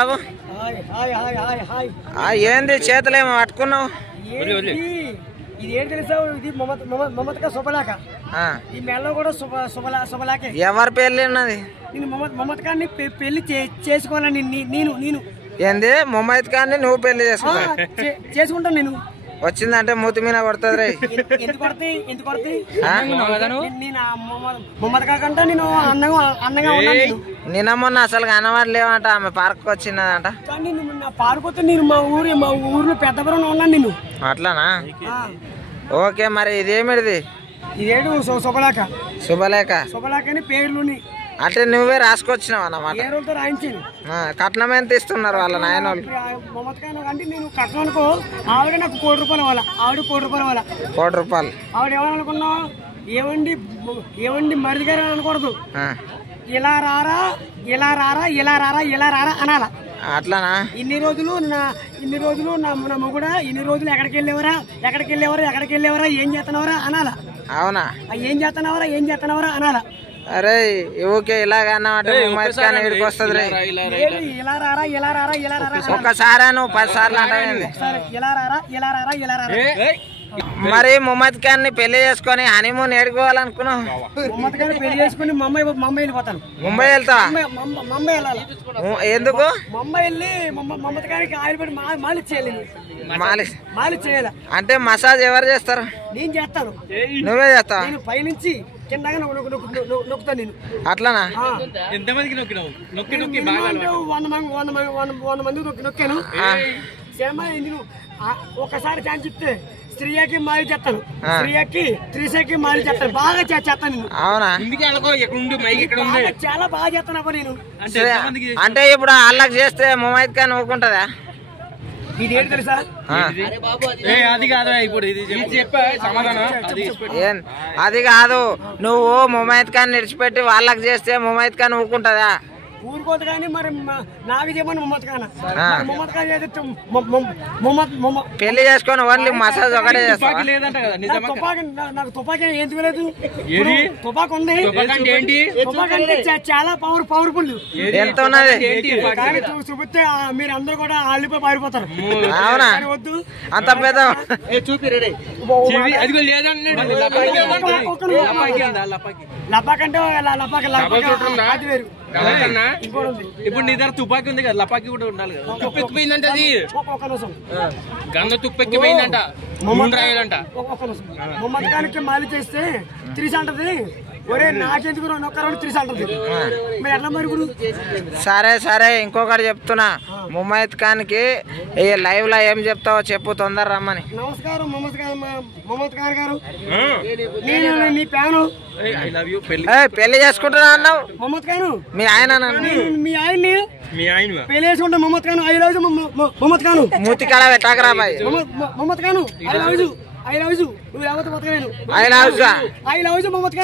బాబు ఏంది చేతులేమో పట్టుకున్నావు? ఇది ఏంటి తెలుసా? ఇది మమతక శుభలాక. ఈ మెల్ల కూడా శుభలాకే. ఎవరి పెళ్లి ఉన్నది? నేను మమతకాన్ని పెళ్లి చేసుకోవాలని నేను ఏంది మొహమ్మద్ ఖాన్ నువ్వు పెళ్లి చేసుకుంటాను. నేను వచ్చిందంటే మూతి మీద కొడుతుంది. ఎందుకు కొడతాయి? నేను మమత కాకంటే నేను అందంగా ఉన్నాను. నిన్న మొన్న అసలు కనబడలేవంట. ఆమె పార్క్ వచ్చిందంట. నా పార్క్ వస్తే నేను మా ఊర్లో పెద్దపురం ఉన్నాను నేను. అట్లానా? ఓకే, మరి ఇదేమిటిది? ఇదేడు శుభలేఖ. శుభలేఖ అని పేర్లుని అంటే నువ్వే రాసుకొచ్చినావు అన్నమాట. రాయించాను. కట్నం ఎంత ఇస్తున్నారు వాళ్ళ నాయన వాళ్ళు? మమతకాయ అంటే నేను కట్నం అనుకో, ఆవిడ నాకు ₹1 వాళ్ళ. ₹1 ఆవిడ ఏమనుకున్నావు? ఏమండి మరిది గారు అనకూడదు. ఇలా రారా అనాల. అట్లానా? ఇన్ని రోజులు నా మొగుడ ఇన్ని రోజులు ఎక్కడికి వెళ్ళేవరా ఏం చేస్తున్నావరా అనాల. అవునా? ఏం చేస్తున్నావరా అనాల. అరే ఓకే, ఇలాగ అన్నమాట. ఇడికి వస్తుంది రే. ఇలా రారా ఒక్కసారి నువ్వు 10 సార్లు అంటావేంది? ఇలా రారా. మరి మొహమ్మద్ ఖాన్ ని పెళ్లి చేసుకొని హనీమూన్ ఏడుకోవాలనుకున్నావు? మొహమ్మద్ ఖాన్ పెళ్లి చేసుకుని ముంబై వెళ్ళిపోతాను. ముంబై వెళ్తావా? ముంబై వెళ్ళాలి. ఎందుకు? ముంబై వెళ్ళి మొహమ్మద్ ఖాన్కి ఆయిల్ పెట్టి మాలిష్ చేయాలి. మాలిష్ చేయాలి అంటే మసాజ్ ఎవరు చేస్తారు? నేను చేస్తాను. నువ్వే చేస్తావా? నేను పైనుంచి కిందగా నొక్కుతాను నేను. అట్లానా? ఎంతమందికి నొక్కినావు? 100 మంది నొక్కాను. నేను ఒకసారి ఛాన్స్ ఇస్తే స్త్రీకి మారి చేస్తాను, త్రిశకి మారి చేస్తాను. బాగా చేస్తాను నేను. అవునా? చాలా బాగా చేస్తాను నేను. అంటే ఇప్పుడు వాళ్ళకి చేస్తే మొహమ్మద్ ఖాన్ ఊరుకుంటుందా? ఇది ఏంటి తెలుసా? అది కాదు, నువ్వు మొహమ్మద్ ఖాన్ విడిచిపెట్టి వాళ్ళకి చేస్తే మొహమ్మద్ ఖాన్ ఊరుకుంటుందా? ఊరుకోదు కానీ మరి నాకు చెప్పండి. మొహమ్మద్ ఖాన్ పెళ్లి చేసుకొని ఓన్లీ మసాజ్ ఒకటే చేస్తా. నాకు తుపాకీ ఎందుకు లేదు? తుపాకీ ఉంది. తుపాకీ అంటే చాలా పవర్ఫుల్. ఎంత ఉన్నది? చూపిస్తే మీరు అందరూ కూడా ఆళ్ళిపోయి పారిపోతారు. అవునా? వద్దు అంత పెద్ద లపాక్ అంటే అది వేరు. ఇప్పుడు నీ దగ్గర తుపాకీ ఉంది కదా, లపాకి కూడా ఉండాలి కదా. తుప్పెక్కిపోయిందంట. అది గంధ తుప్పెక్కిపోయిందంట. మొహమ్మద్ ఖాన్కి మాలి చేస్తే 3 అంటది. ఒరే నాకెందుకు నొక్కరు 3 అంటది. మరి ఎట్లా మరి? సరే ఇంకొకటి చెప్తున్నా. మొహమ్మద్ ఖాన్ కి ఈ లైవ్ లో ఏం చెప్తావో చెప్పు, తొందర రమ్మని. నమస్కారం మొహమ్మద్ ఖాన్ గారు, నేను నీ ఫ్యాను. పెళ్లి చేసుకుంటున్నా అన్నావు. మొహమ్మద్ ఖాన్ మీ ఆయన మీ ఆయన్ని పెళ్లి చేసుకుంటా. మొహమ్మద్ ఖాన్ మొహమ్మద్ ఖాన్ మూతి కాడ పెట్టాకరా బాయ్. Mohammed Khan I love you. నువ్వు లేకపోతే బతకలేను. I love you Mohammed Khan.